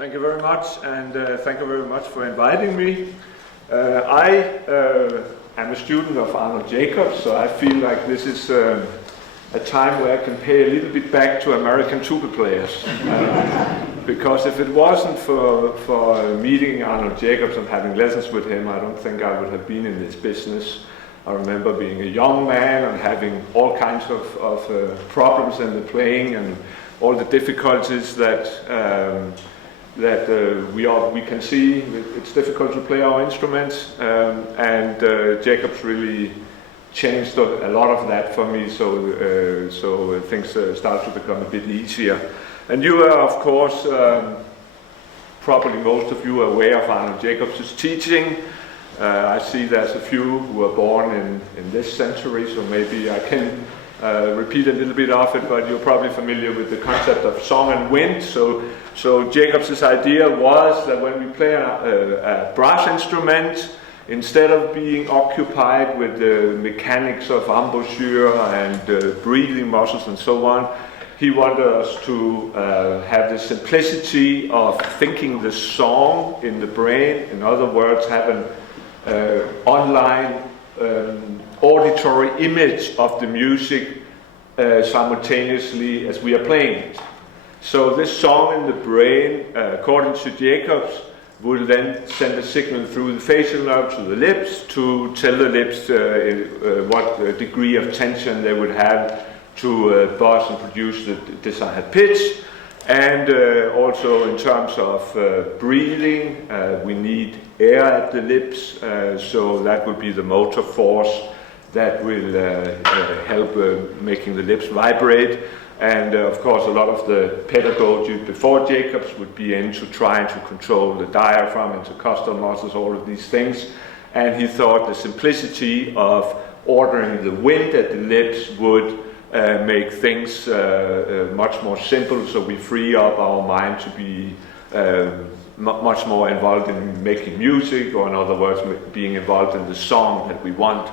Thank you very much, and thank you very much for inviting me. I am a student of Arnold Jacobs, so I feel like this is a time where I can pay a little bit back to American tuba players. Because if it wasn't for meeting Arnold Jacobs and having lessons with him, I don't think I would have been in this business. I remember being a young man and having all kinds of problems in the playing and all the difficulties that we can see. It's difficult to play our instruments, and Jacobs really changed a lot of that for me, so things start to become a bit easier. And you are, of course, probably most of you are aware of Arnold Jacobs' teaching. I see there's a few who were born in this century, so maybe I can repeat a little bit of it, but you're probably familiar with the concept of song and wind. So Jacobs' idea was that when we play a brass instrument, instead of being occupied with the mechanics of embouchure and breathing muscles and so on, he wanted us to have the simplicity of thinking the song in the brain. In other words, have an online auditory image of the music simultaneously as we are playing it. So this song in the brain, according to Jacobs, will then send a signal through the facial nerve to the lips to tell the lips what degree of tension they would have to buzz and produce the desired pitch. And also in terms of breathing, we need air at the lips, so that would be the motor force that will help making the lips vibrate. And of course a lot of the pedagogy before Jacobs would be into trying to control the diaphragm, intercostal muscles, all of these things. And he thought the simplicity of ordering the wind at the lips would make things much more simple, so we free up our mind to be much more involved in making music, or in other words, being involved in the song that we want.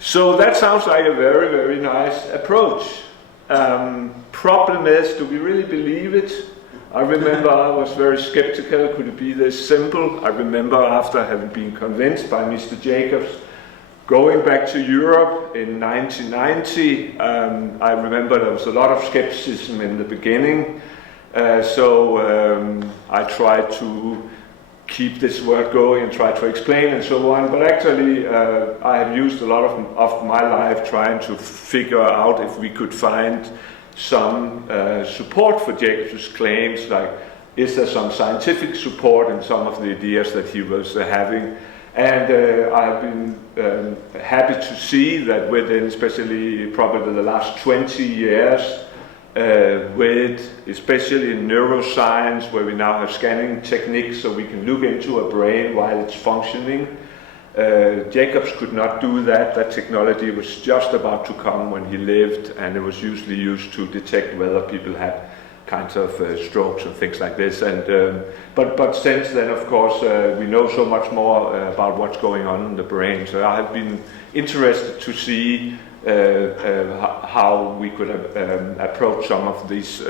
So that sounds like a very, very nice approach. Problem is, do we really believe it? I remember I was very skeptical, could it be this simple? I remember after having been convinced by Mr. Jacobs, going back to Europe in 1990, I remember there was a lot of skepticism in the beginning, so I tried to keep this work going and try to explain and so on, but actually I have used a lot of my life trying to figure out if we could find some support for Jacobs' claims, like is there some scientific support in some of the ideas that he was having. And I've been happy to see that within especially probably the last 20 years, with especially in neuroscience, where we now have scanning techniques so we can look into a brain while it's functioning. Jacobs could not do that. That technology was just about to come when he lived, and it was usually used to detect whether people had kinds of strokes and things like this. And but since then, of course, we know so much more about what's going on in the brain. So I have been interested to see how we could approach some of these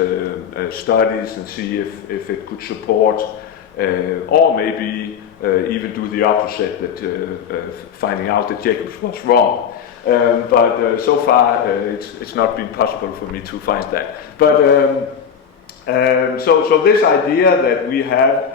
studies and see if it could support, or maybe even do the opposite, that finding out that Jacobs was wrong. But so far, it's not been possible for me to find that. But so this idea that we have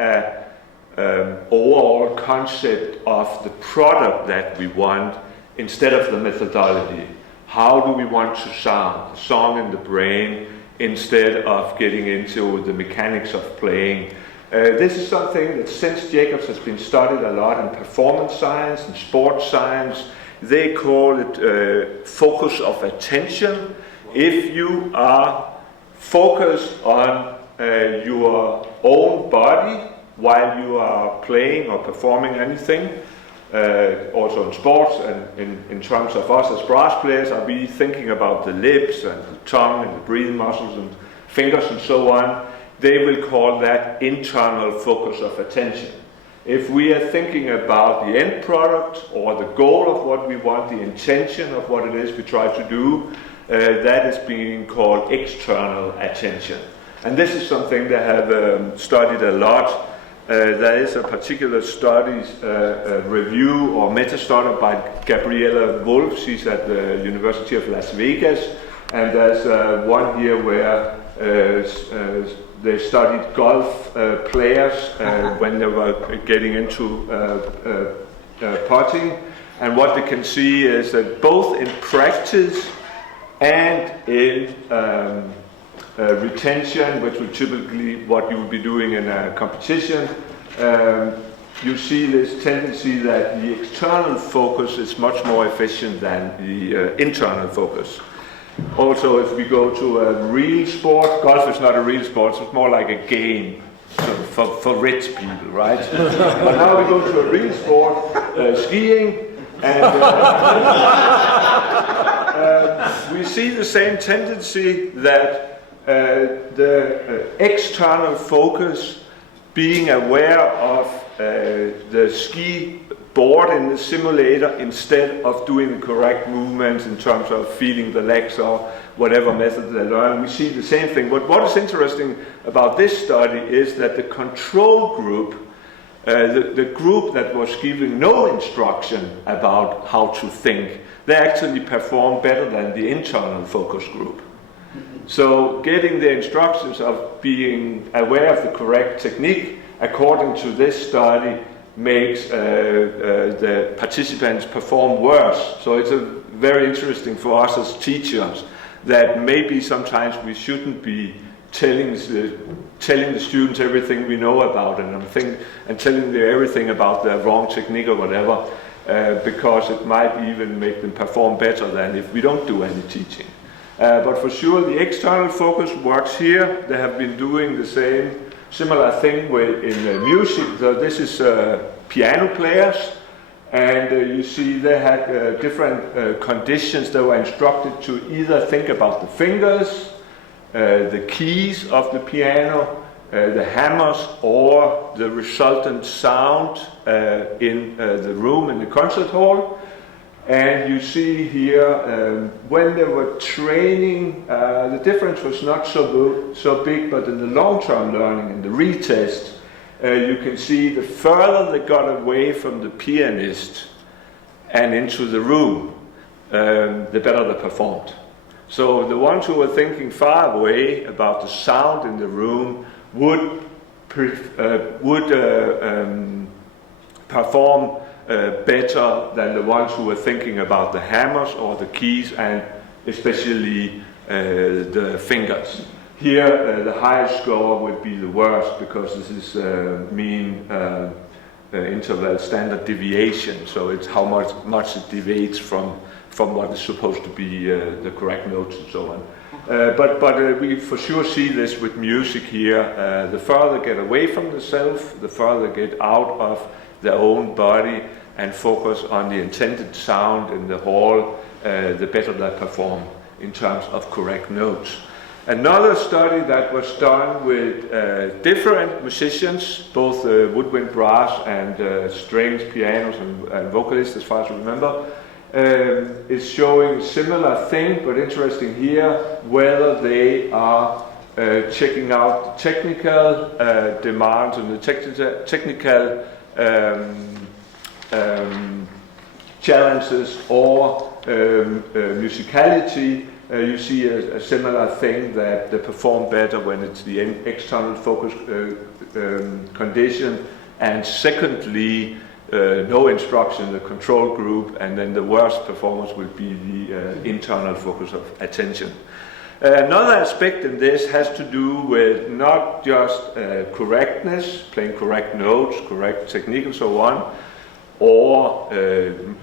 an overall concept of the product that we want instead of the methodology. How do we want to sound? The song in the brain instead of getting into the mechanics of playing. This is something that since Jacobs has been studied a lot in performance science and sports science. They call it focus of attention. If you are focused on your own body while you are playing or performing anything, also in sports and in terms of us as brass players, I'll be thinking about the lips and the tongue and the breathing muscles and fingers and so on. They will call that internal focus of attention. If we are thinking about the end product or the goal of what we want, the intention of what it is we try to do, that is being called external attention. And this is something they have studied a lot. There is a particular studies review or meta-study by Gabriele Wolf. She's at the University of Las Vegas, and there's one here where they studied golf players when they were getting into putting, and what they can see is that both in practice and in retention, which would typically what you would be doing in a competition, you see this tendency that the external focus is much more efficient than the internal focus. Also, if we go to a real sport, golf is not a real sport, so it's more like a game for rich people, right? But now we go to a real sport, skiing, and we see the same tendency that the external focus, being aware of the ski board in the simulator instead of doing the correct movements in terms of feeding the legs or whatever method they learn. We see the same thing. But what is interesting about this study is that the control group, the group that was giving no instruction about how to think, they actually performed better than the internal focus group. So getting the instructions of being aware of the correct technique, according to this study, makes the participants perform worse. So it's very interesting for us as teachers that maybe sometimes we shouldn't be telling the students everything we know about it and telling them everything about the wrong technique or whatever, because it might even make them perform better than if we don't do any teaching. But for sure the external focus works here. They have been doing the similar thing in music. So this is piano players, and you see they had different conditions. They were instructed to either think about the fingers, the keys of the piano, the hammers, or the resultant sound in the room in the concert hall. And you see here, when they were training, the difference was not so big, but in the long-term learning, in the retest, you can see the further they got away from the pianist and into the room, the better they performed. So the ones who were thinking far away about the sound in the room would perform better than the ones who were thinking about the hammers or the keys, and especially the fingers. Here the highest score would be the worst, because this is mean interval standard deviation, so it's how much it deviates from what is supposed to be the correct notes and so on. But we for sure see this with music here. The further get away from the self, the further get out of their own body and focus on the intended sound in the hall, the better they perform in terms of correct notes. Another study that was done with different musicians, both woodwind, brass, and strings, pianos, and vocalists, as far as I remember, is showing a similar thing, but interesting here, whether they are checking out the technical demands and the technical challenges or musicality. You see a similar thing, that they perform better when it's the external focus condition, and secondly, no instruction, the control group, and then the worst performance will be the internal focus of attention. Another aspect in this has to do with not just correctness, playing correct notes, correct technique and so on, or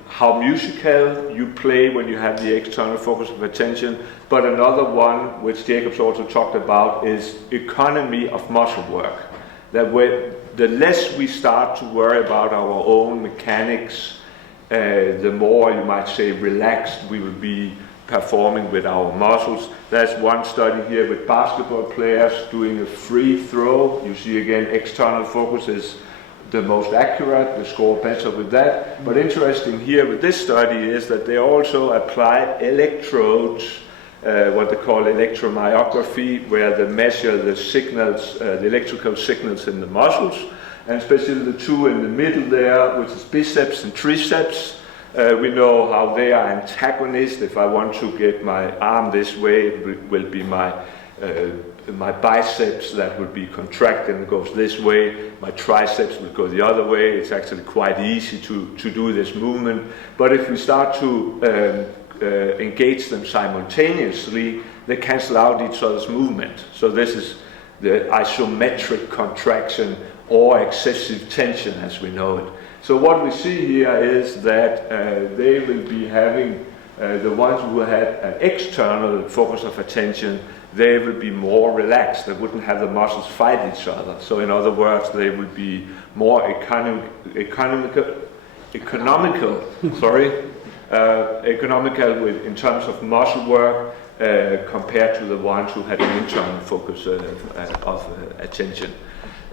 how musical you play when you have the external focus of attention, but another one, which Jacobs also talked about, is economy of muscle work. That the less we start to worry about our own mechanics, the more, you might say, relaxed we will be performing with our muscles. There's one study here with basketball players doing a free throw. You see again, external focus is the most accurate, they score better with that. But interesting here with this study is that they also apply electrodes what they call electromyography, where they measure the signals, the electrical signals in the muscles, and especially the two in the middle there, which is biceps and triceps. We know how they are antagonists. If I want to get my arm this way, it will be my biceps that will be contracted and goes this way. My triceps will go the other way. It's actually quite easy to do this movement. But if we start to engage them simultaneously, they cancel out each other's movement. So this is the isometric contraction or excessive tension as we know it. So what we see here is that they will be having, the ones who had an external focus of attention, they will be more relaxed. They wouldn't have the muscles fight each other. So in other words, they will be more economical in terms of muscle work compared to the ones who had an internal focus of attention.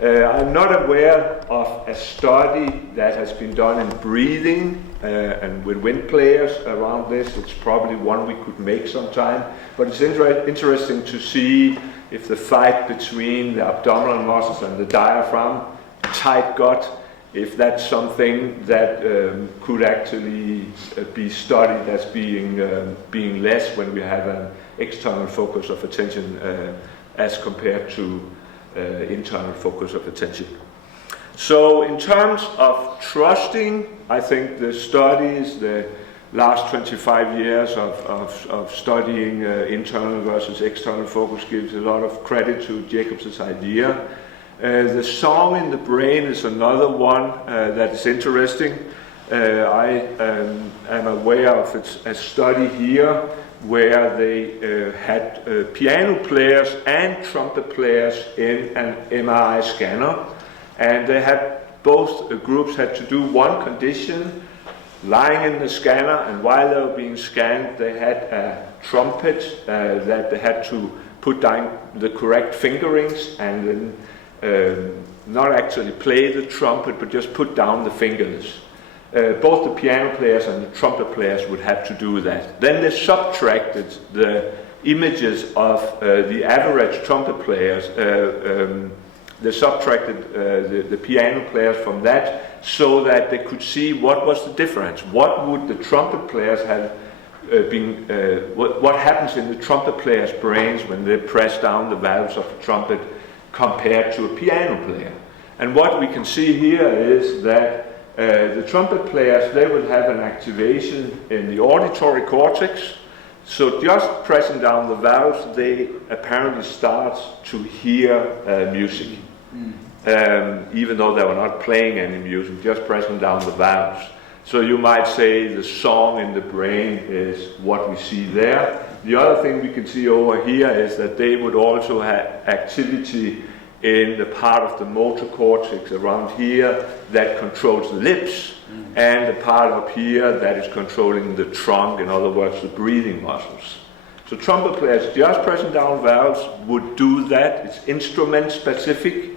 I'm not aware of a study that has been done in breathing and with wind players around this. It's probably one we could make sometime, but it's interesting to see if the fight between the abdominal muscles and the diaphragm, tight gut, if that's something that could actually be studied as being less when we have an external focus of attention as compared to internal focus of attention. So in terms of trusting, I think the studies, the last 25 years of studying internal versus external focus gives a lot of credit to Jacobs' idea. The song in the brain is another one that is interesting. I am aware of a study here where they had piano players and trumpet players in an MRI scanner, and they had both groups had to do one condition, lying in the scanner, and while they were being scanned, they had a trumpet that they had to put down the correct fingerings and then not actually play the trumpet, but just put down the fingers. Both the piano players and the trumpet players would have to do that. Then they subtracted the images of the average trumpet players. They subtracted the piano players from that so that they could see what was the difference. What would the trumpet players have been, what happens in the trumpet players' brains when they press down the valves of a trumpet compared to a piano player. And what we can see here is that the trumpet players, they will have an activation in the auditory cortex. So just pressing down the valves, they apparently start to hear music. Even though they were not playing any music, just pressing down the valves. So you might say the song in the brain is what we see there. The other thing we can see over here is that they would also have activity in the part of the motor cortex around here that controls the lips, and the part up here that is controlling the trunk, in other words, the breathing muscles. So trumpet players just pressing down valves would do that. It's instrument specific.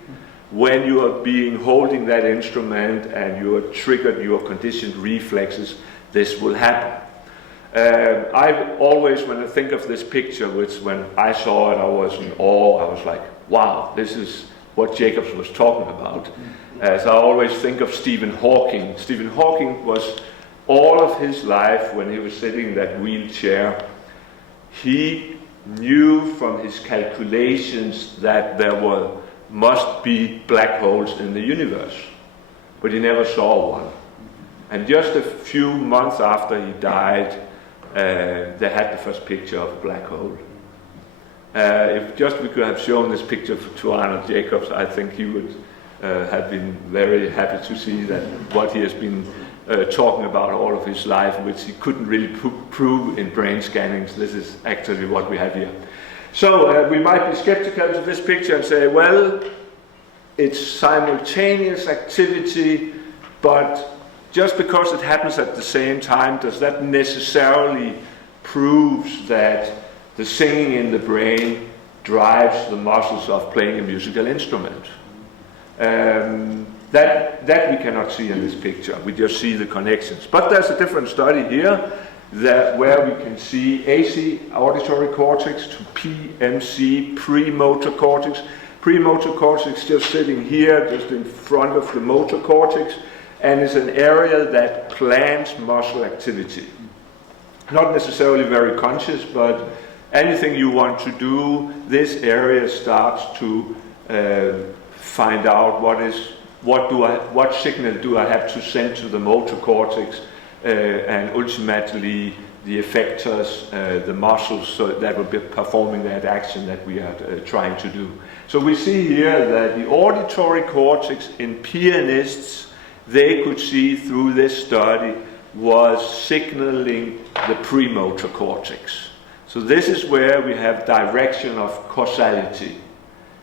When you are holding that instrument and you are triggered your conditioned reflexes, this will happen. I always, when I think of this picture, which when I saw it, I was in awe. I was like, wow, this is what Jacobs was talking about. So I always think of Stephen Hawking. Stephen Hawking was, all of his life, when he was sitting in that wheelchair, he knew from his calculations that there must be black holes in the universe, but he never saw one. And just a few months after he died, they had the first picture of a black hole. If just we could have shown this picture to Arnold Jacobs, I think he would have been very happy to see that what he has been talking about all of his life, which he couldn't really prove in brain scannings. This is actually what we have here. So we might be skeptical to this picture and say, well, it's simultaneous activity, but just because it happens at the same time, does that necessarily prove that the singing in the brain drives the muscles of playing a musical instrument? That we cannot see in this picture. We just see the connections. But there's a different study here where we can see AC, auditory cortex, to PMC, premotor cortex. Premotor cortex just sitting here, just in front of the motor cortex, and is an area that plans muscle activity. Not necessarily very conscious, but anything you want to do, this area starts to find out what signal do I have to send to the motor cortex, and ultimately the effectors, the muscles, so that will be performing that action that we are trying to do. So we see here that the auditory cortex in pianists, they could see through this study, was signaling the premotor cortex. So this is where we have direction of causality.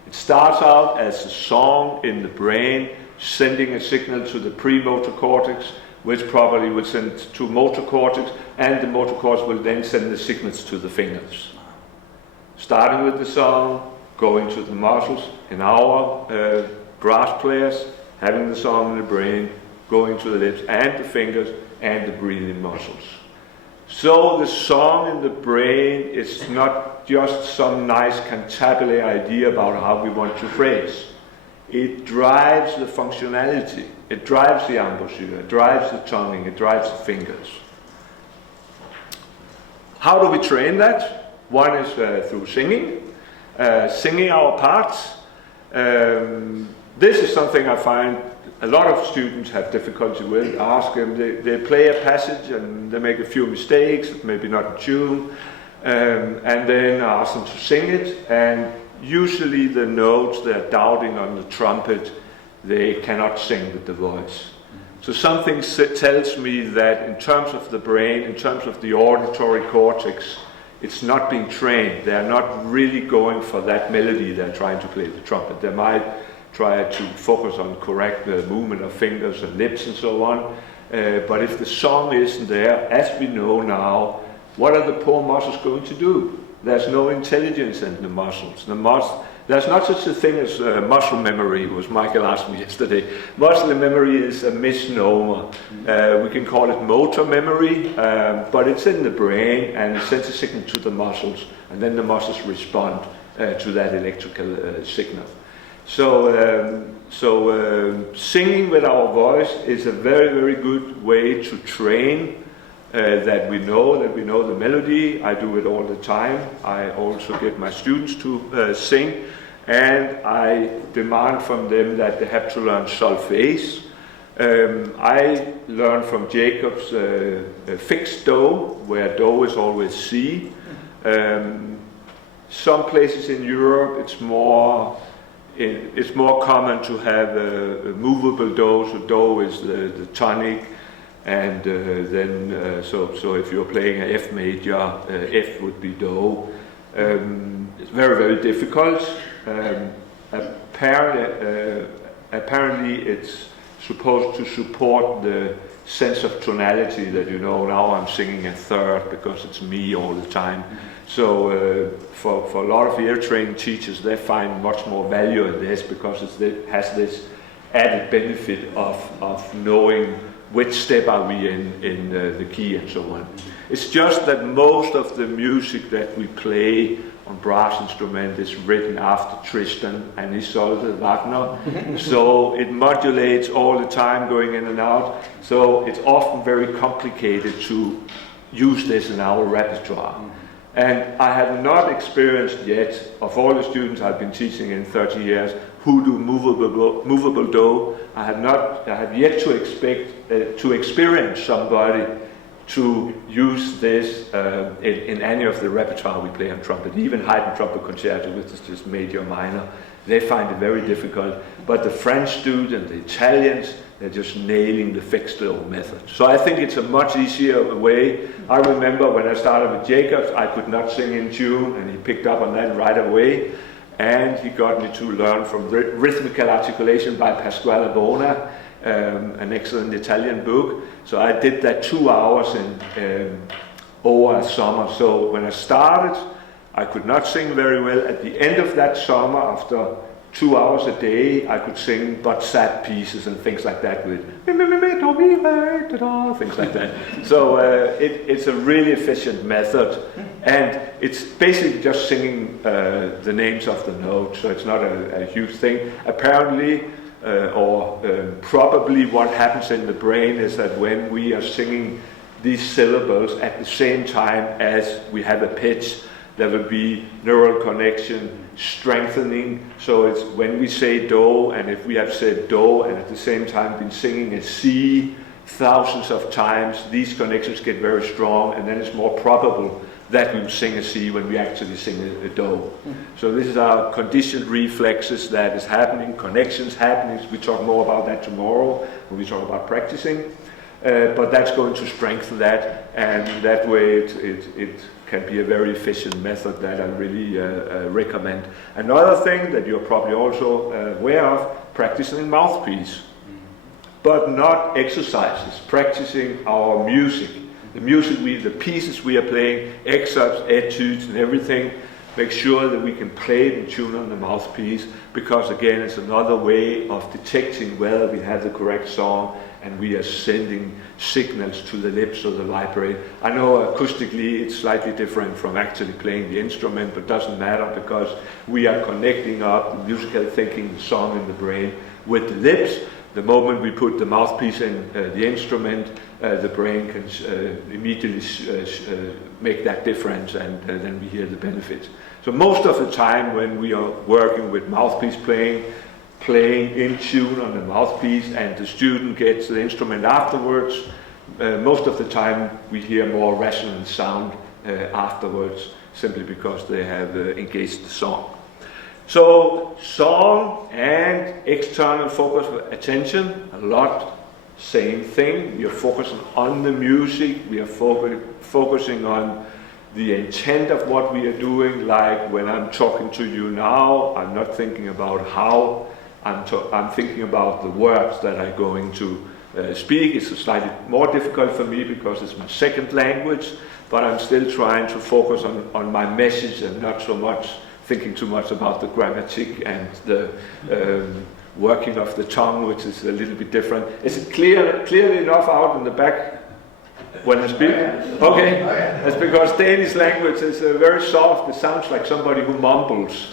It starts out as a song in the brain, sending a signal to the premotor cortex, which probably will send to motor cortex, and the motor cortex will then send the signals to the fingers. Starting with the song, going to the muscles. In our brass players, having the song in the brain, going to the lips and the fingers and the breathing muscles. So the song in the brain is not just some nice cantabile idea about how we want to phrase. It drives the functionality. It drives the embouchure, it drives the tonguing, it drives the fingers. How do we train that? One is through singing. Singing our parts. This is something I find a lot of students have difficulty with. Ask them, they play a passage and they make a few mistakes, maybe not in tune, and then I ask them to sing it, and usually the notes they're doubting on the trumpet, they cannot sing with the voice. So something tells me that in terms of the brain, in terms of the auditory cortex, it's not being trained. They're not really going for that melody they're trying to play the trumpet. They might try to focus on correct movement of fingers and lips and so on. But if the song isn't there, as we know now, what are the poor muscles going to do? There's no intelligence in the muscles. There's not such a thing as muscle memory, was Michael asked me yesterday. Muscle memory is a misnomer. We can call it motor memory, but it's in the brain and it sends a signal to the muscles, and then the muscles respond to that electrical signal. So singing with our voice is a very, very good way to train that we know the melody. I do it all the time. I also get my students to sing, and I demand from them that they have to learn solfège. I learned from Jacobs fixed do, where do is always C. Some places in Europe it's more common to have a movable do, so do is the tonic, and so if you're playing a F major, F would be do. It's very, very difficult. Apparently it's supposed to support the sense of tonality that, you know, now I'm singing a third because it's me all the time. So for a lot of ear-trained teachers, they find much more value in this because it has this added benefit of knowing which step are we in the key and so on. It's just that most of the music that we play on brass instrument is written after Tristan and Isolde Wagner, so it modulates all the time going in and out, so it's often very complicated to use this in our repertoire. And I have not experienced yet, of all the students I've been teaching in 30 years, who do movable do. I have yet to experience somebody to use this in any of the repertoire we play on trumpet. Even Haydn trumpet concerto, which is just major minor, they find it very difficult. But the French students, the Italians, they're just nailing the fixed do method. So I think it's a much easier way. I remember when I started with Jacobs, I could not sing in tune, and he picked up on that right away. And he got me to learn from Rhythmical Articulation by Pascual-Leone, an excellent Italian book. So I did that 2 hours over a summer. So when I started, I could not sing very well. At the end of that summer, after 2 hours a day, I could sing but sad pieces and things like that with things like that. So it's a really efficient method, and it's basically just singing the names of the notes, so it's not a huge thing. Apparently, probably what happens in the brain is that when we are singing these syllables at the same time as we have a pitch, there will be neural connection strengthening. So it's when we say do, and if we have said do and at the same time been singing a C thousands of times, these connections get very strong, and then it's more probable that we will sing a C when we actually sing a do. So this is our conditioned reflexes that is happening, connections happening. We talk more about that tomorrow when we talk about practicing. But that's going to strengthen that, and that way it can be a very efficient method that I really recommend. Another thing that you're probably also aware of, practicing mouthpiece, but not exercises, practicing our music. The music, the pieces we are playing, excerpts, etudes and everything, make sure that we can play it in tune on the mouthpiece, because again it's another way of detecting whether we have the correct song and we are sending signals to the lips or the vibrate. I know acoustically it's slightly different from actually playing the instrument, but doesn't matter because we are connecting up the musical thinking, the song in the brain with the lips. The moment we put the mouthpiece in the instrument, the brain can immediately make that difference, and then we hear the benefits. So most of the time when we are working with mouthpiece playing in tune on the mouthpiece, and the student gets the instrument afterwards, most of the time we hear more resonant sound afterwards, simply because they have engaged the song. So song and external focus of attention, a lot same thing. We are focusing on the music, we are focusing on the intent of what we are doing. Like when I'm talking to you now, I'm not thinking about how, I'm thinking about the words that I'm going to speak. It's slightly more difficult for me because it's my second language, but I'm still trying to focus on my message and not so much thinking too much about the grammatic and the working of the tongue, which is a little bit different. Is it clearly enough out in the back when I speak? Okay, that's because Danish language is very soft. It sounds like somebody who mumbles.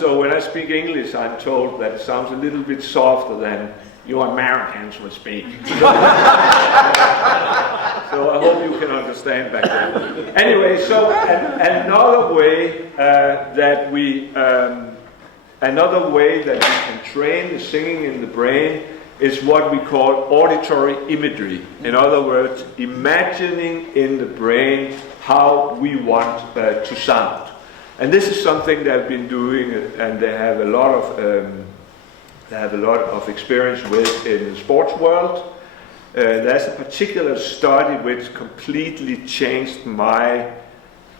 So when I speak English, I'm told that it sounds a little bit softer than you Americans would speak. So I hope you can understand back then. Anyway, so another way that we can train the singing in the brain is what we call auditory imagery. In other words, imagining in the brain how we want to sound. And this is something they've been doing, and they have a lot of experience with in the sports world. There's a particular study which completely changed my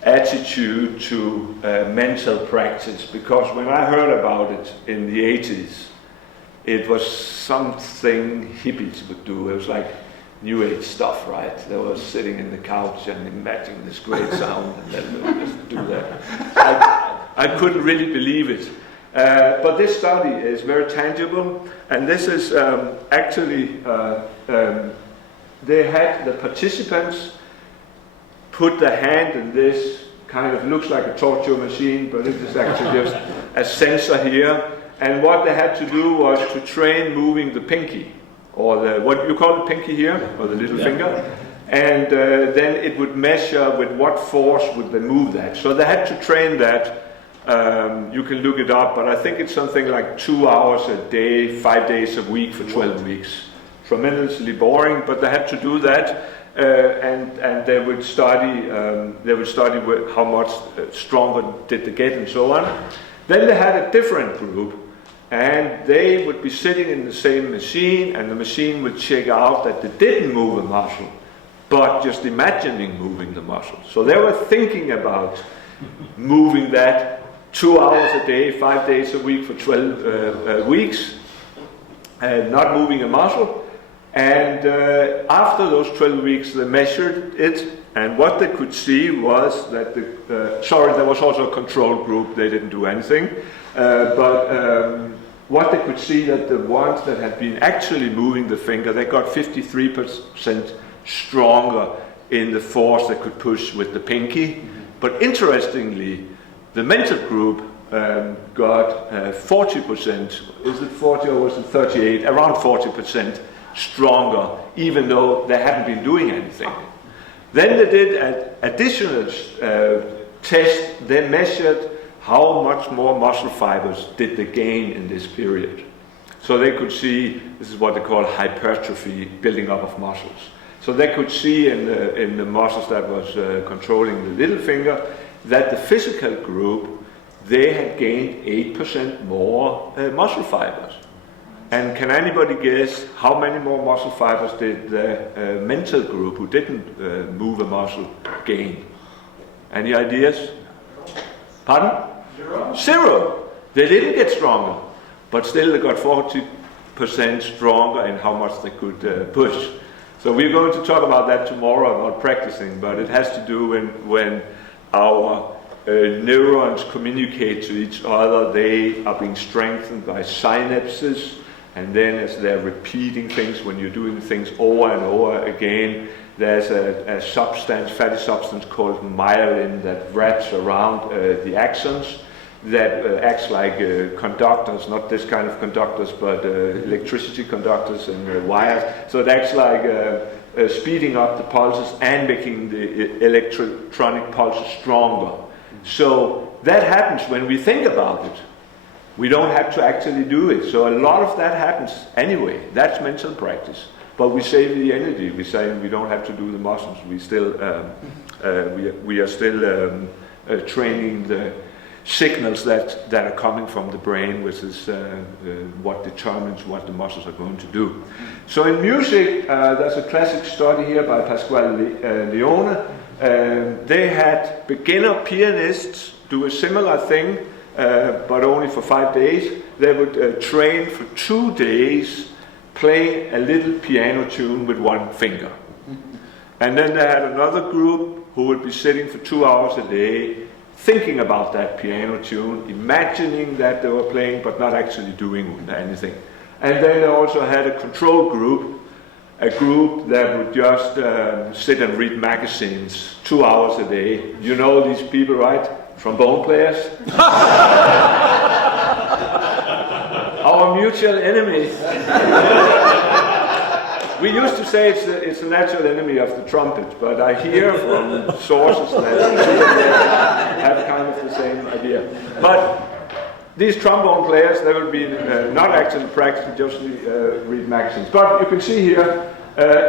attitude to mental practice, because when I heard about it in the 80s, it was something hippies would do. It was like New Age stuff, right? They were sitting in the couch and imagining this great sound, and then they would just do that. I couldn't really believe it. But this study is very tangible, and this is actually, they had the participants put their hand in this, kind of looks like a torture machine, but it is actually just a sensor here. And what they had to do was to train moving the pinky, or what you call the pinky here, or the little finger. And then it would measure with what force would they move that. So they had to train that. You can look it up, but I think it's something like 2 hours a day, 5 days a week for 12 weeks. Tremendously boring, but they had to do that, and they would study. How much stronger did they get, and so on. Then they had a different group, and they would be sitting in the same machine, and the machine would check out that they didn't move a muscle, but just imagining moving the muscle. So they were thinking about moving that 2 hours a day, 5 days a week for 12 weeks, and not moving a muscle. And after those 12 weeks, they measured it, and what they could see was that there was also a control group. They didn't do anything. What they could see that the ones that had been actually moving the finger, they got 53% stronger in the force they could push with the pinky. But interestingly, the mental group got 40%, is it 40 or was it 38? Around 40% stronger, even though they hadn't been doing anything. Then they did an additional test. They measured how much more muscle fibers did they gain in this period. So they could see, this is what they call hypertrophy, building up of muscles. So they could see in the muscles that was controlling the little finger that the physical group, they had gained 8% more muscle fibers. And can anybody guess how many more muscle fibers did the mental group who didn't move a muscle gain? Any ideas? Pardon? 0. They didn't get stronger, but still they got 40% stronger in how much they could push. So we're going to talk about that tomorrow, about practicing, but it has to do when our neurons communicate to each other. They are being strengthened by synapses, and then as they're repeating things, when you're doing things over and over again, there's a substance, fatty substance called myelin that wraps around the axons that acts like conductors, not this kind of conductors, but electricity conductors and wires. So it acts like speeding up the pulses and making the electronic pulses stronger. So that happens when we think about it. We don't have to actually do it. So a lot of that happens anyway. That's mental practice. But we save the energy. We say we don't have to do the muscles. We still, we are still training the signals that are coming from the brain, which is what determines what the muscles are going to do. So in music, there's a classic study here by Pascual-Leone. They had beginner pianists do a similar thing, but only for 5 days. They would train for 2 days, playing a little piano tune with one finger. And then they had another group who would be sitting for 2 hours a day, thinking about that piano tune, imagining that they were playing, but not actually doing anything. And then they also had a control group, a group that would just sit and read magazines 2 hours a day. You know these people, right? Trombone players. Our mutual enemy. We used to say it's a natural enemy of the trumpet, but I hear from sources that have kind of the same idea. But these trombone players, they will be not actually practicing, just read magazines. But you can see here,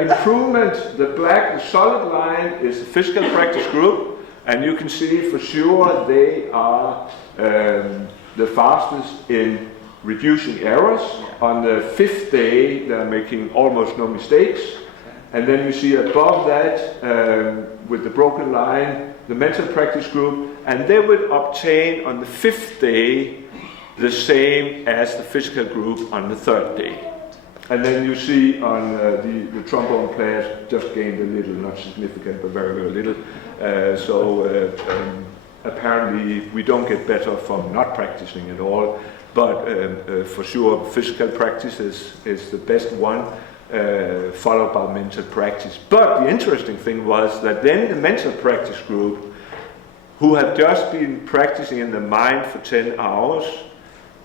improvement, the black, the solid line is the physical practice group, and you can see for sure they are the fastest in reducing errors. On the 5th day, they're making almost no mistakes. And then you see above that, with the broken line, the mental practice group, and they would obtain on the 5th day the same as the physical group on the 3rd day. And then you see on the trombone players just gained a little, not significant, but very, very little. Apparently we don't get better from not practicing at all. But for sure, physical practice is the best one, followed by mental practice. But the interesting thing was that then the mental practice group, who had just been practicing in the mind for 10 hours,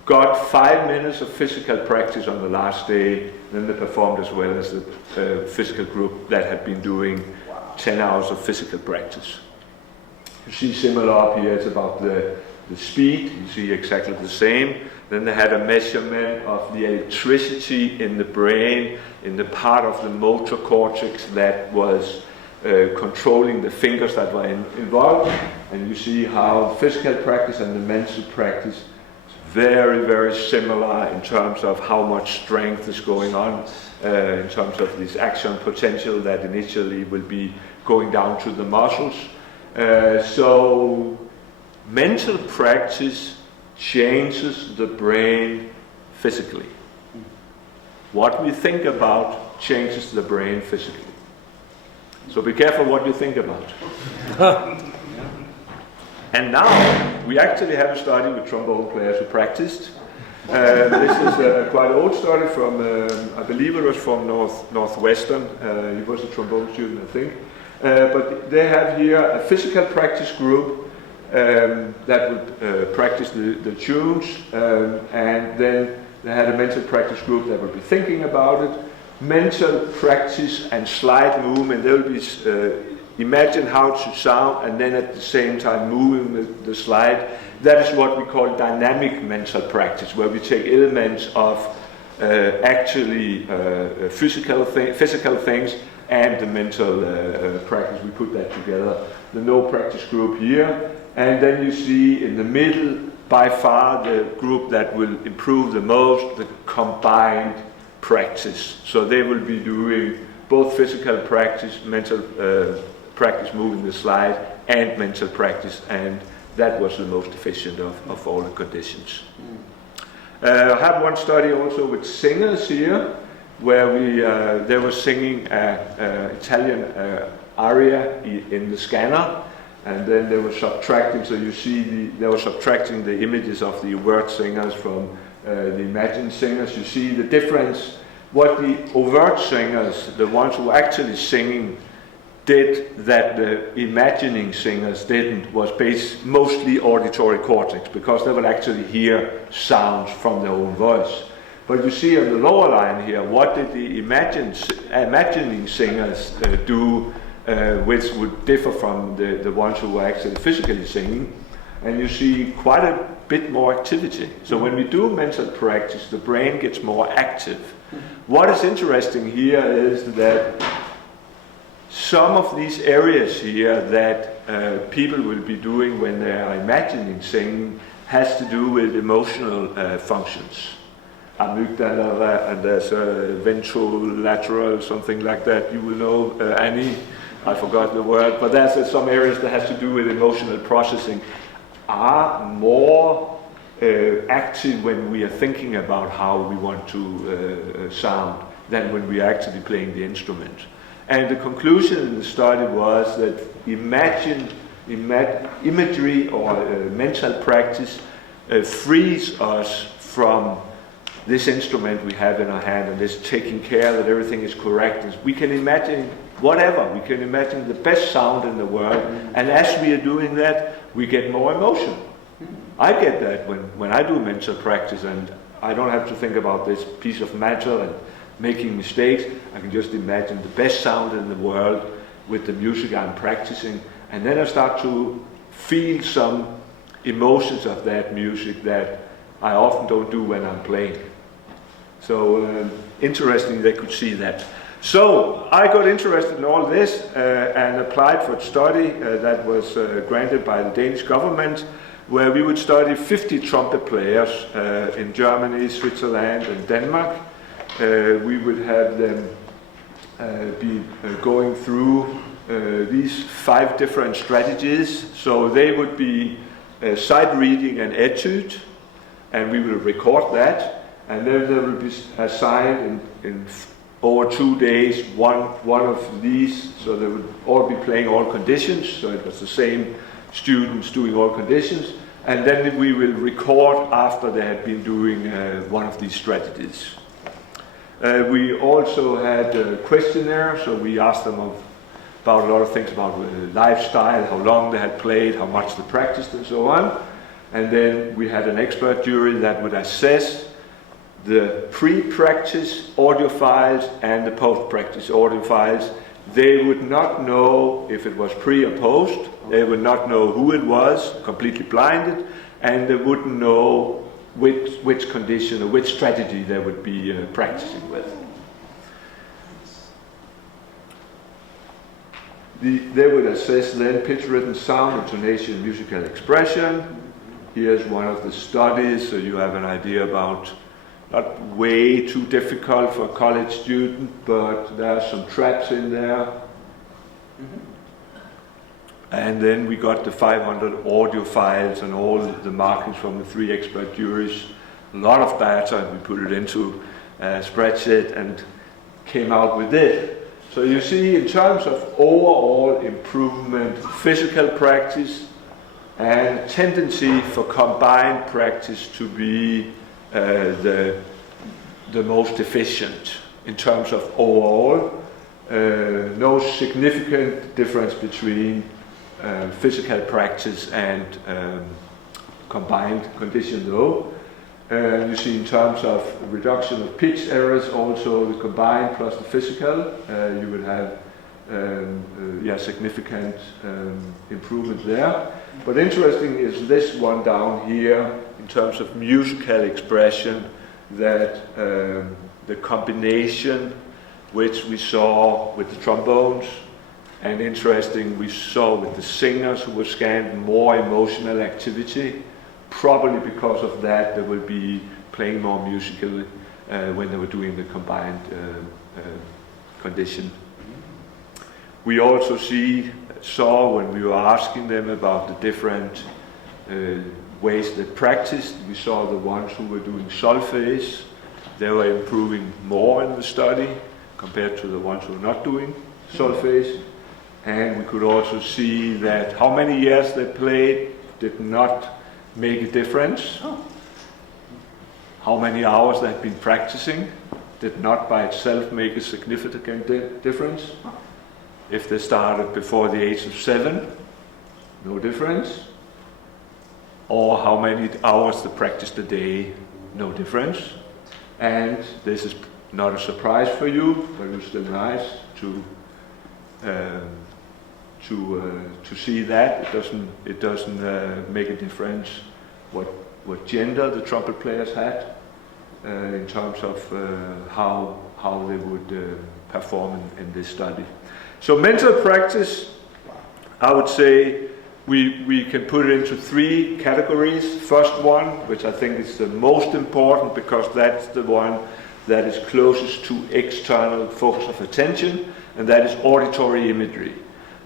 got 5 minutes of physical practice on the last day. Then they performed as well as the physical group that had been doing 10 hours of physical practice. You see similar up here, it's about the speed, you see exactly the same. Then they had a measurement of the electricity in the brain, in the part of the motor cortex that was controlling the fingers that were involved. And you see how physical practice and the mental practice is very, very similar in terms of how much strength is going on, in terms of this action potential that initially will be going down to the muscles. So mental practice changes the brain physically. What we think about changes the brain physically. So be careful what you think about. And now we actually have a study with trombone players who practiced. This is a quite old study from, I believe it was from Northwestern. He was a trombone student, I think. But they have here a physical practice group that would practice the tunes, and then they had a mental practice group that would be thinking about it. Mental practice and slide movement, they will be imagine how it should sound and then at the same time moving the slide. That is what we call dynamic mental practice, where we take elements of actually physical things and the mental practice. We put that together. The no practice group here, and then you see in the middle, by far the group that will improve the most, the combined practice. So they will be doing both physical practice, mental practice moving the slide, and mental practice, and that was the most efficient of all the conditions. I have one study also with singers here, where they were singing an Italian aria in the scanner, and then they were subtracting, so you see they were subtracting the images of the overt singers from the imagined singers. You see the difference. What the overt singers, the ones who were actually singing, did that the imagining singers didn't was based mostly auditory cortex, because they would actually hear sounds from their own voice. But you see on the lower line here, what did the imagining singers do, which would differ from the ones who were actually physically singing. And you see quite a bit more activity. So when we do mental practice, the brain gets more active. What is interesting here is that some of these areas here that people will be doing when they are imagining singing has to do with emotional functions. Amygdala, and there's a ventrolateral, something like that. You will know, Annie, I forgot the word, but there's some areas that has to do with emotional processing are more active when we are thinking about how we want to sound than when we are actually playing the instrument. And the conclusion in the study was that imagery or mental practice frees us from this instrument we have in our hand and this taking care that everything is correct. We can imagine whatever, we can imagine the best sound in the world, and as we are doing that, we get more emotion. I get that when I do mental practice, and I don't have to think about this piece of metal and making mistakes. I can just imagine the best sound in the world with the music I'm practicing, and then I start to feel some emotions of that music that I often don't do when I'm playing. So interesting they could see that. So I got interested in all this and applied for a study that was granted by the Danish government, where we would study 50 trumpet players in Germany, Switzerland and Denmark. We would have them be going through these 5 different strategies. So they would be sight reading and etude, and we will record that. And then they will be assigned in over 2 days one of these, so they would all be playing all conditions, so it was the same students doing all conditions, and then we will record after they had been doing one of these strategies. We also had a questionnaire, so we asked them about a lot of things about lifestyle, how long they had played, how much they practiced and so on. And then we had an expert jury that would assess the pre-practice audio files and the post-practice audio files. They would not know if it was pre or post. They would not know who it was, completely blinded, and they wouldn't know which condition or which strategy they would be practicing with. They would assess then pitch, rhythm, sound, intonation, musical expression. Here's one of the studies, so you have an idea about, not way too difficult for a college student, but there are some traps in there. And then we got the 500 audio files and all the markings from the 3 expert juries. A lot of data, and we put it into a spreadsheet and came out with this. So you see, in terms of overall improvement, physical practice, and tendency for combined practice to be the most efficient in terms of overall. No significant difference between physical practice and combined condition though. You see in terms of reduction of pitch errors, also the combined plus the physical, you would have significant improvement there. But interesting is this one down here in terms of musical expression, that the combination which we saw with the trombones, and interesting we saw with the singers who were scanned more emotional activity. Probably because of that they will be playing more musically when they were doing the combined condition. We also saw when we were asking them about the different ways they practiced, we saw the ones who were doing solfege, they were improving more in the study compared to the ones who were not doing solfege. And we could also see that how many years they played did not make a difference. How many hours they had been practicing did not by itself make a significant difference. If they started before the age of 7, no difference. Or how many hours they practiced a day, no difference. And this is not a surprise for you, but it's still nice to see that. It doesn't make a difference what gender the trumpet players had in terms of how they would perform in this study. So mental practice, I would say we can put it into 3 categories. First one, which I think is the most important because that's the one that is closest to external focus of attention, and that is auditory imagery.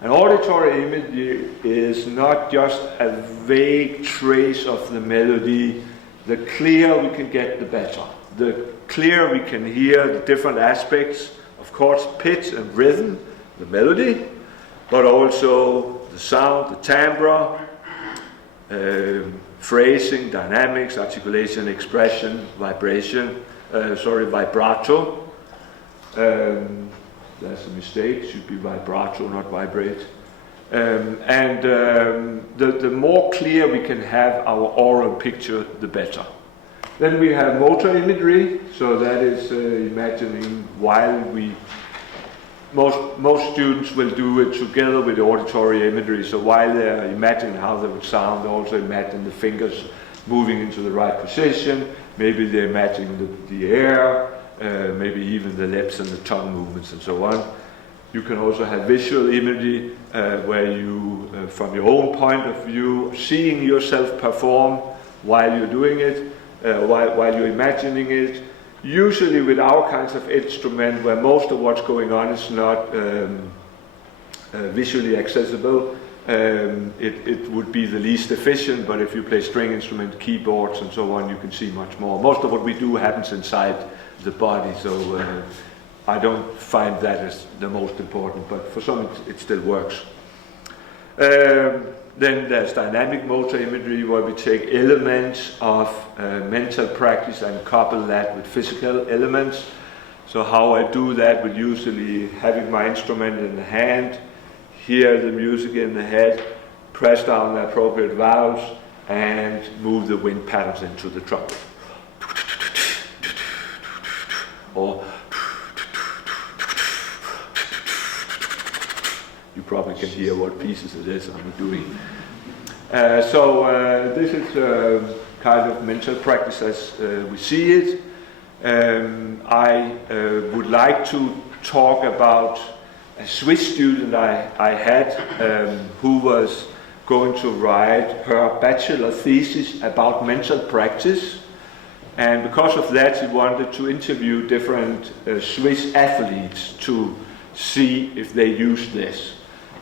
And auditory imagery is not just a vague trace of the melody. The clearer we can get, the better. The clearer we can hear the different aspects, of course, pitch and rhythm, the melody, but also the sound, the timbre, phrasing, dynamics, articulation, expression, vibration, vibrato. That's a mistake, it should be vibrato, not vibrate. The more clear we can have our oral picture, the better. Then we have motor imagery, so that is imagining while most students will do it together with the auditory imagery, so while they're imagining how they would sound, they also imagine the fingers moving into the right position, maybe they imagine the air, maybe even the lips and the tongue movements and so on. You can also have visual imagery where you, from your own point of view, seeing yourself perform while you're doing it, while you're imagining it. Usually with our kinds of instrument where most of what's going on is not visually accessible, it would be the least efficient, but if you play string instrument, keyboards and so on, you can see much more. Most of what we do happens inside the body, so I don't find that as the most important, but for some it still works. Then there's dynamic motor imagery, where we take elements of mental practice and couple that with physical elements. So how I do that with usually having my instrument in the hand, hear the music in the head, press down the appropriate valves, and move the wind patterns into the trumpet. Or you probably can hear what pieces it is I'm doing. This is kind of mental practice as we see it. I would like to talk about a Swiss student I had who was going to write her bachelor thesis about mental practice. And because of that, she wanted to interview different Swiss athletes to see if they used this.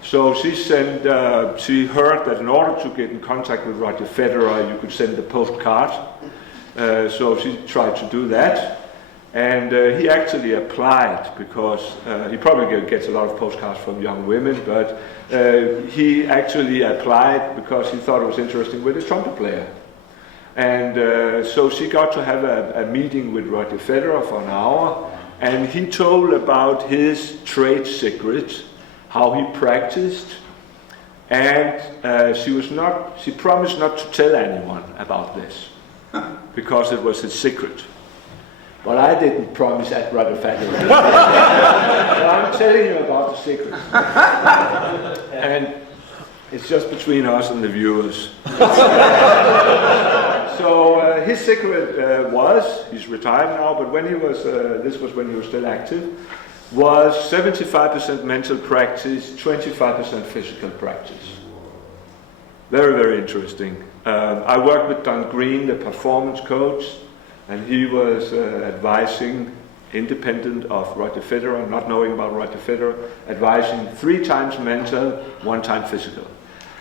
So she heard that in order to get in contact with Roger Fedderer, you could send a postcard. So she tried to do that. And he actually applied because he probably gets a lot of postcards from young women, but he actually applied because he thought it was interesting with a trumpet player. And so she got to have a meeting with Roger Fedderer for an hour, and he told about his trade secrets, how he practiced, and she promised not to tell anyone about this because it was his secret. But I didn't promise at Roger Fedderer. So I'm telling you about the secret. And it's just between us and the viewers. So his secret was, he's retired now, but when he was, this was when he was still active, was 75% mental practice, 25% physical practice. Very, very interesting. I worked with Don Green, the performance coach, and he was advising, independent of Roger Fedderer, not knowing about Roger Fedderer, advising 3 times mental, 1 time physical.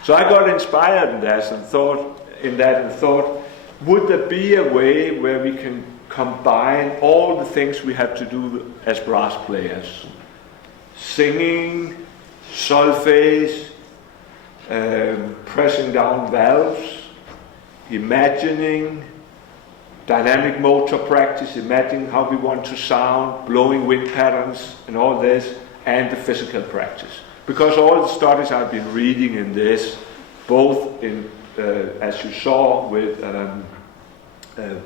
So I got inspired in that and thought, would there be a way where we can combine all the things we have to do as brass players? Singing, solfege, pressing down valves, imagining, dynamic motor practice, imagining how we want to sound, blowing wind patterns and all this, and the physical practice. Because all the studies I've been reading in this, both in, as you saw with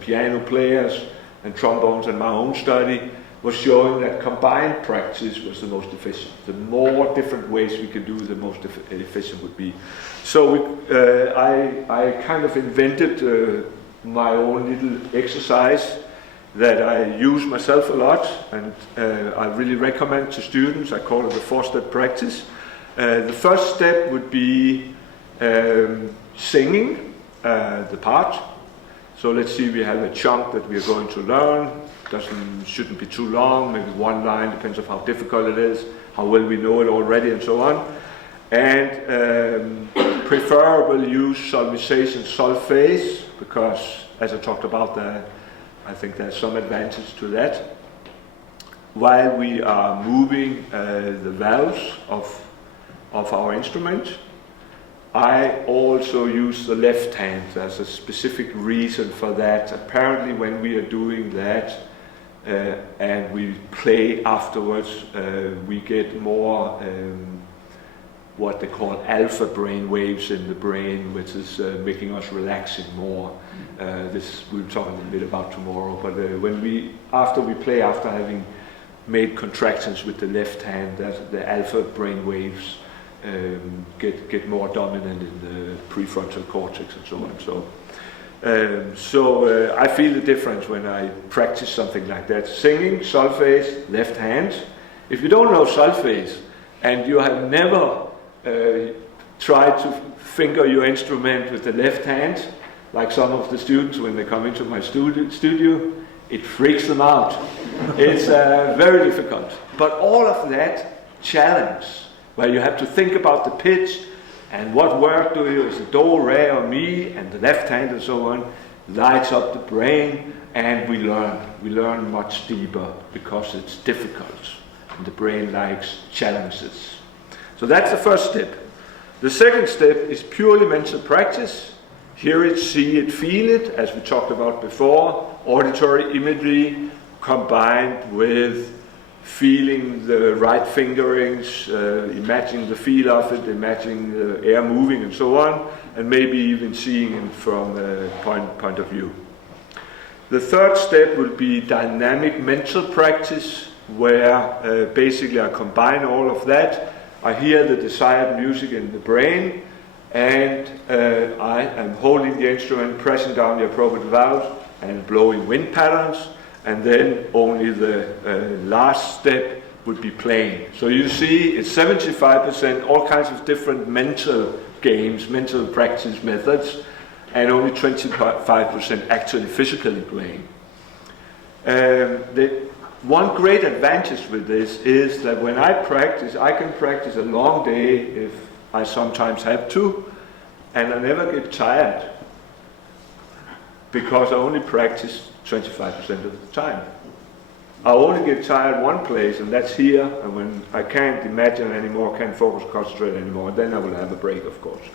piano players and trombones and my own study, was showing that combined practice was the most efficient. The more different ways we could do, the most efficient would be. So I kind of invented my own little exercise that I use myself a lot, and I really recommend to students. I call it the 4-step practice. The first step would be singing the part. So let's see, we have a chunk that we are going to learn. Shouldn't be too long, maybe 1 line, depends on how difficult it is, how well we know it already, and so on. And preferably use solmization solfege, because as I talked about there, I think there's some advantage to that. While we are moving the valves of our instrument, I also use the left hand. There's a specific reason for that. Apparently when we are doing that and we play afterwards, we get more what they call alpha brain waves in the brain, which is making us relaxing more. This we'll talk a little bit about tomorrow, but after we play, after having made contractions with the left hand, the alpha brain waves get more dominant in the prefrontal cortex and so on. So I feel the difference when I practice something like that. Singing, solfege, left hand. If you don't know solfege and you have never tried to finger your instrument with the left hand, like some of the students when they come into my studio, it freaks them out. It's very difficult. But all of that challenge, where you have to think about the pitch and what word do you, is it do, re, or mi, and the left hand and so on, lights up the brain, and we learn much deeper because it's difficult and the brain likes challenges. So that's the first step. The second step is purely mental practice. Hear it, see it, feel it, as we talked about before. Auditory imagery combined with feeling the right fingerings, imagining the feel of it, imagining the air moving and so on, and maybe even seeing it from a point of view. The third step will be dynamic mental practice, where basically I combine all of that. I hear the desired music in the brain, and I am holding the instrument, pressing down the appropriate valves, and blowing wind patterns. And then only the last step would be playing. So you see, it's 75%, all kinds of different mental games, mental practice methods, and only 25% actually physically playing. One great advantage with this is that when I practice, I can practice a long day if I sometimes have to, and I never get tired, because I only practice 25% of the time. I only get tired one place, and that's here, and when I can't imagine anymore, can't focus, concentrate anymore, then I will have a break, of course.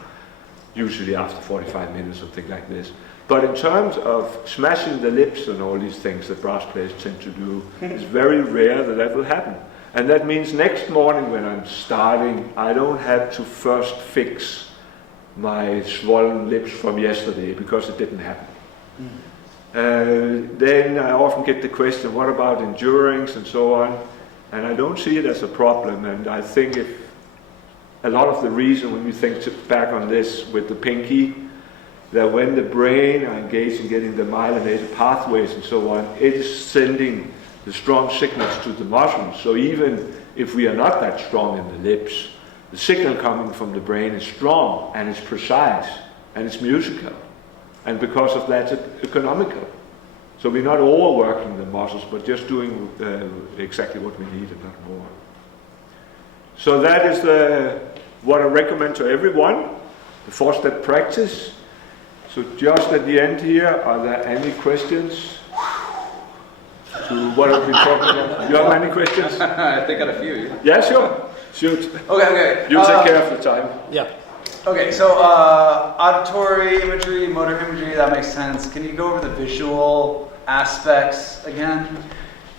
Usually after 45 minutes or something like this. But in terms of smashing the lips and all these things that brass players tend to do, it's very rare that that will happen. And that means next morning when I'm starting, I don't have to first fix my swollen lips from yesterday because it didn't happen. Then I often get the question, what about endurance and so on? And I don't see it as a problem, and I think if a lot of the reason when we think back on this with the pinky, that when the brain are engaged in getting the myelinated pathways and so on, it is sending the strong signals to the muscles. So even if we are not that strong in the lips, the signal coming from the brain is strong and it's precise and it's musical. And because of that, it's economical. So we're not overworking the muscles, but just doing exactly what we need and not more. So that is what I recommend to everyone, the 4-step practice. So just at the end here, are there any questions to what I've been talking about? You have any questions? I think I got a few. Yeah, sure. Shoot. Okay. You take care of the time. Yeah. Okay, so auditory imagery, motor imagery, that makes sense. Can you go over the visual aspects again?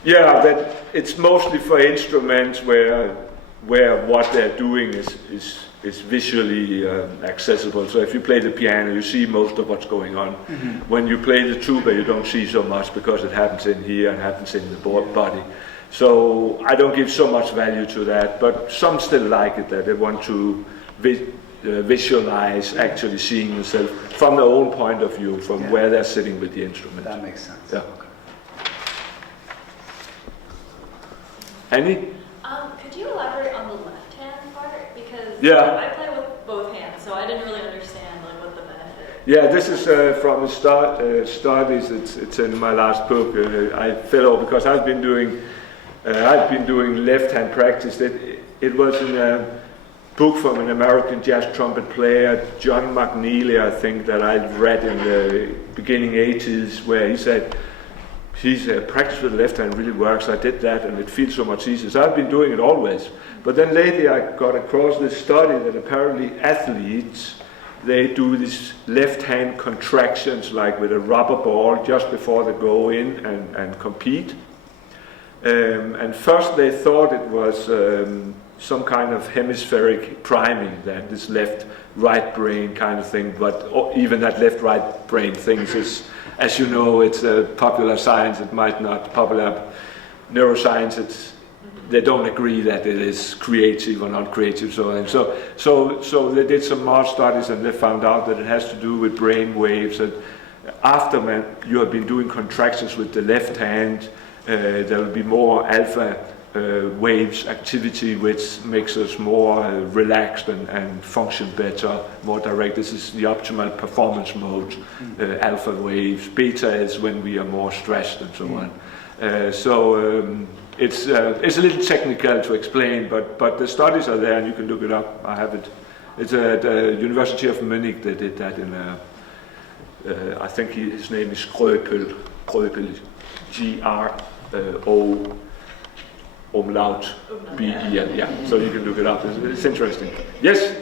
Yeah, that it's mostly for instruments where what they're doing is visually accessible. So if you play the piano, you see most of what's going on. Mm-hmm. When you play the tuba, you don't see so much because it happens in here and happens in the body. So I don't give so much value to that, but some still like it, that they want to visualize actually seeing themselves from their own point of view, from where they're sitting with the instrument. That makes sense. Yeah. Any? Could you elaborate on the left hand part? Because I play with both hands, so I didn't really understand what the benefit. Yeah, this is from the studies. It's in my last book. I fell over because I've been doing left hand practice. It was in a book from an American jazz trumpet player, John McNeely, I think, that I read in the beginning 80s, where he said, practice with the left hand really works. I did that and it feels so much easier. So I've been doing it always. But then lately I got across this study that apparently athletes, they do these left hand contractions like with a rubber ball just before they go in and compete. And first they thought it was some kind of hemispheric priming, that this left-right brain kind of thing, but even that left-right brain thing is, as you know, it's popular science, it might not, popular neuroscience, they don't agree that it is creative or not creative, so they did some more studies and they found out that it has to do with brain waves, and after you have been doing contractions with the left hand, there will be more alpha waves activity, which makes us more relaxed and function better, more direct. This is the optimal performance mode, alpha waves. Beta is when we are more stressed and so on. It's a little technical to explain, but the studies are there and you can look it up. I have it. It's at the University of Munich. They did that in I think his name is Krökel, G-R-O umlaut B-E-L, yeah, so you can look it up. It's interesting. Yes?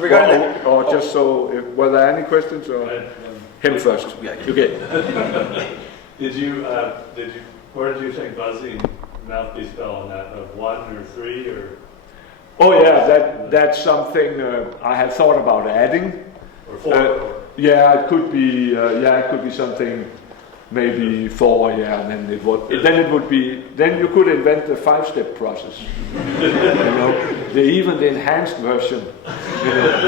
Regarding were there any questions? Or him first. Yeah. Okay. Where did you think buzzing mouthpiece fell on that? Of 1 or 3 or? Oh yeah, that's something I had thought about adding. Or 4? Yeah, it could be. It could be something. Maybe 4, and then it would be. Then you could invent the 5-step process. The even the enhanced version,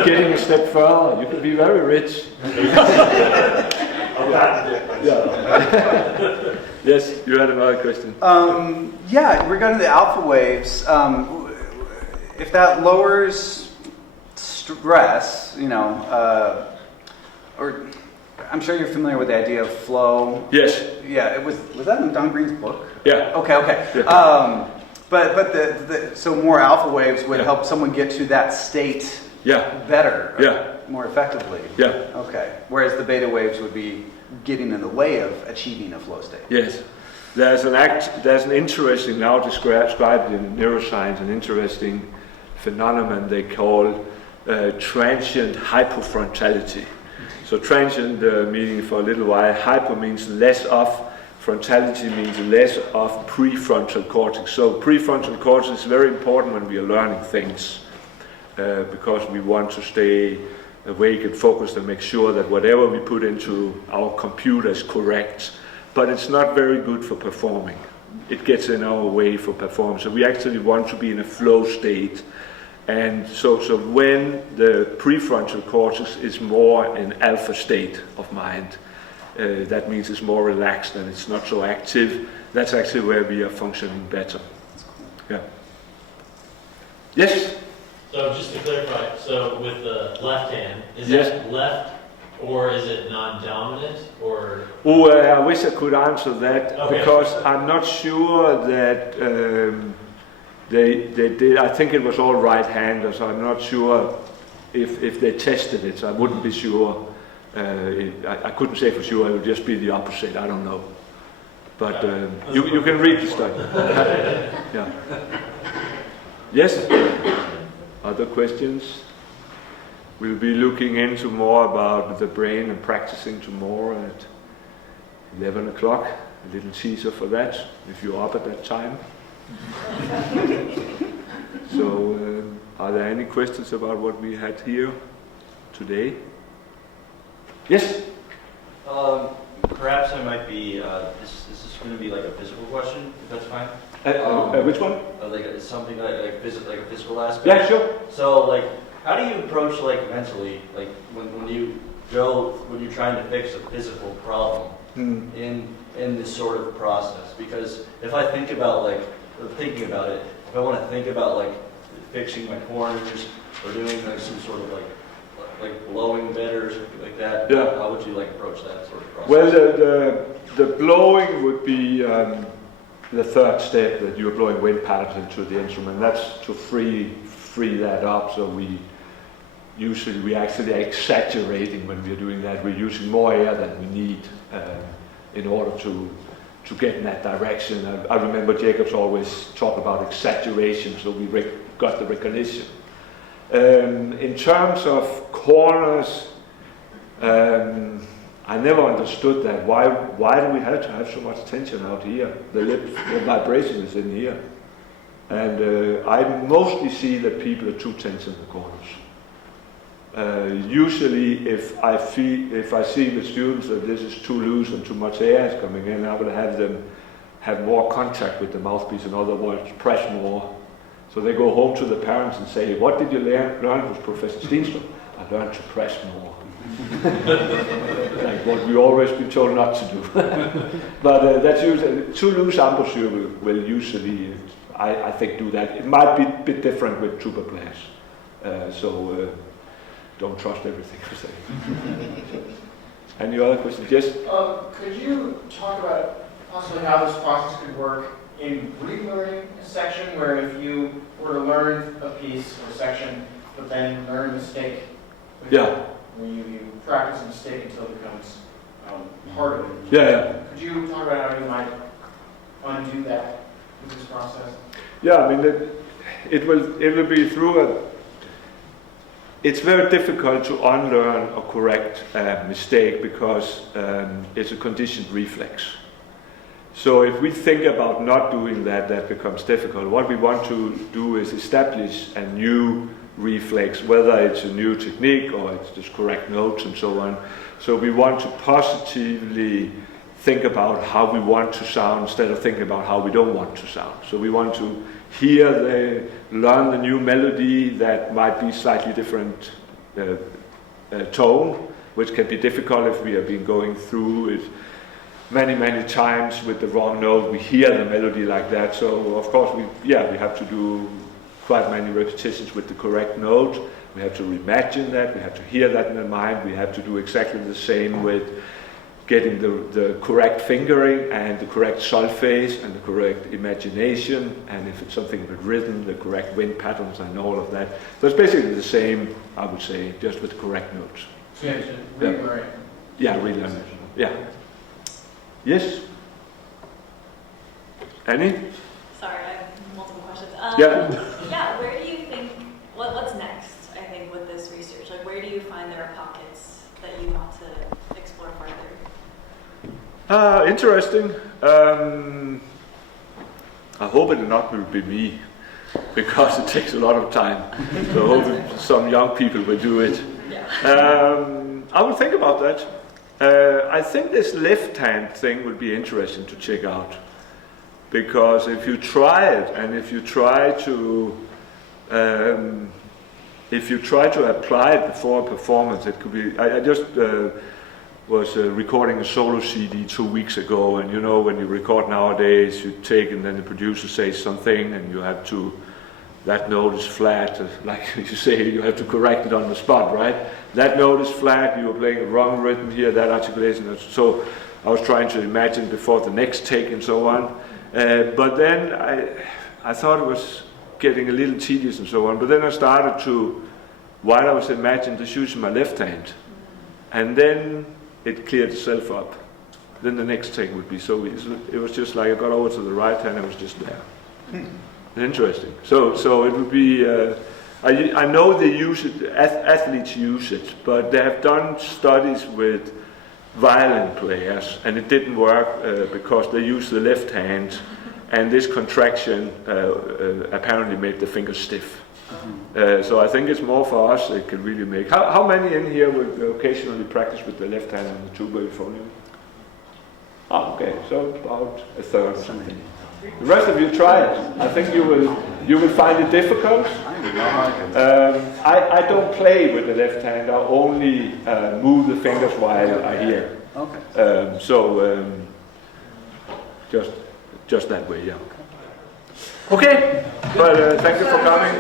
getting a step further. You could be very rich. Yes, you had another question. Regarding the alpha waves, if that lowers stress, or I'm sure you're familiar with the idea of flow. Yes. Yeah, was that in Don Green's book? Yeah. Okay. Yeah. But so more alpha waves would help someone get to that state better, more effectively. Yeah. Okay. Whereas the beta waves would be getting in the way of achieving a flow state. Yes. There's an interesting, now described in neuroscience, an interesting phenomenon they call transient hypofrontality. So transient meaning for a little while, hypo means less of, frontality means less of prefrontal cortex. So prefrontal cortex is very important when we are learning things because we want to stay awake and focused and make sure that whatever we put into our computer is correct. But it's not very good for performing. It gets in our way for performance. So we actually want to be in a flow state. And so when the prefrontal cortex is more in alpha state of mind, that means it's more relaxed and it's not so active. That's actually where we are functioning better. Yeah. Yes? So just to clarify, so with the left hand, is Yes. that left or is it non-dominant or? Oh, I wish I could answer that because Okay. I'm not sure that they did. I think it was all right-handers. I'm not sure if they tested it, so I wouldn't be sure. I couldn't say for sure. It would just be the opposite. I don't know. But you can read the study. Yeah. Yes? Other questions? We'll be looking into more about the brain and practicing tomorrow at 11 o'clock. A little teaser for that, if you're up at that time. So, are there any questions about what we had here today? Yes? Perhaps I might be, this is going to be like a physical question, if that's fine. Which one? Like it's something like a physical aspect. Yeah, sure. So like, how do you approach like mentally, like when you're trying to fix a physical problem in this sort of process? Because if I think about if I want to think about like fixing my corners or doing like some sort of like blowing bed or something like that, yeah. How would you like approach that sort of process? Well, the blowing would be the third step, that you're blowing wind patterns into the instrument. That's to free that up. So we actually are exaggerating when we're doing that. We're using more air than we need in order to get in that direction. I remember Jacobs always talk about exaggeration, so we got the recognition. In terms of corners, I never understood that. Why do we have to have so much tension out here? The vibration is in here. And I mostly see that people are too tense in the corners. Usually if I see the students that this is too loose and too much air is coming in, I will have them have more contact with the mouthpiece, in other words, press more. So they go home to the parents and say, what did you learn with Professor Steenstrup? I learned to press more. Like what we always been told not to do. But that's usually, too loose embouchure will usually, I think, do that. It might be a bit different with tuba players. So don't trust everything I say. Any other questions? Yes? Could you talk about possibly how this process could work in relearning a section, where if you were to learn a piece or a section, but then learn a mistake, Yeah. where you practice a mistake until it becomes part of it. Yeah. Could you talk about how you might undo that with this process? Yeah, I mean, it will be through it's very difficult to unlearn or correct a mistake because it's a conditioned reflex. So if we think about not doing that, that becomes difficult. What we want to do is establish a new reflex, whether it's a new technique or it's just correct notes and so on. So we want to positively think about how we want to sound instead of thinking about how we don't want to sound. So we want to learn the new melody that might be slightly different tone, which can be difficult if we have been going through it many times with the wrong note. We hear the melody like that. So of course we have to do quite many repetitions with the correct note. We have to reimagine that. We have to hear that in the mind. We have to do exactly the same with getting the correct fingering and the correct solfege and the correct imagination, and if it's something with rhythm, the correct wind patterns and all of that. So it's basically the same, I would say, just with the correct notes. So you have to relearn. Yeah, relearn. Yeah. Yes? Annie? Sorry, I have multiple questions. Yeah. Yeah, where do you think, what's next, I think, with this research? Like, where do you find there are pockets that you want to explore further? Interesting. I hope it not will be me, because it takes a lot of time. So I hope some young people will do it. Yeah. I will think about that. I think this left hand thing would be interesting to check out, because if you try it and if you try to apply it before a performance, it could be. I just was recording a solo CD 2 weeks ago, and you know when you record nowadays, you take and then the producer says something, and you have to. That note is flat, like you say, you have to correct it on the spot, right? That note is flat, you were playing a wrong rhythm here, that articulation. So I was trying to imagine before the next take and so on. But then I thought it was getting a little tedious and so on. But then I started to, while I was imagining, just using my left hand. And then it cleared itself up. Then the next take would be so easy. It was just like I got over to the right hand, I was just there. Interesting. So it would be. I know they use it. Athletes use it, but they have done studies with violin players, and it didn't work because they used the left hand, and this contraction apparently made the fingers stiff. So I think it's more for us. It can really make. How many in here will occasionally practice with the left hand on the tuba euphonium? Oh, okay. So about a third or something. The rest of you try it. I think you will find it difficult. I don't play with the left hand. I only move the fingers while I hear. Okay. Just that way, yeah. Okay, but thank you for coming.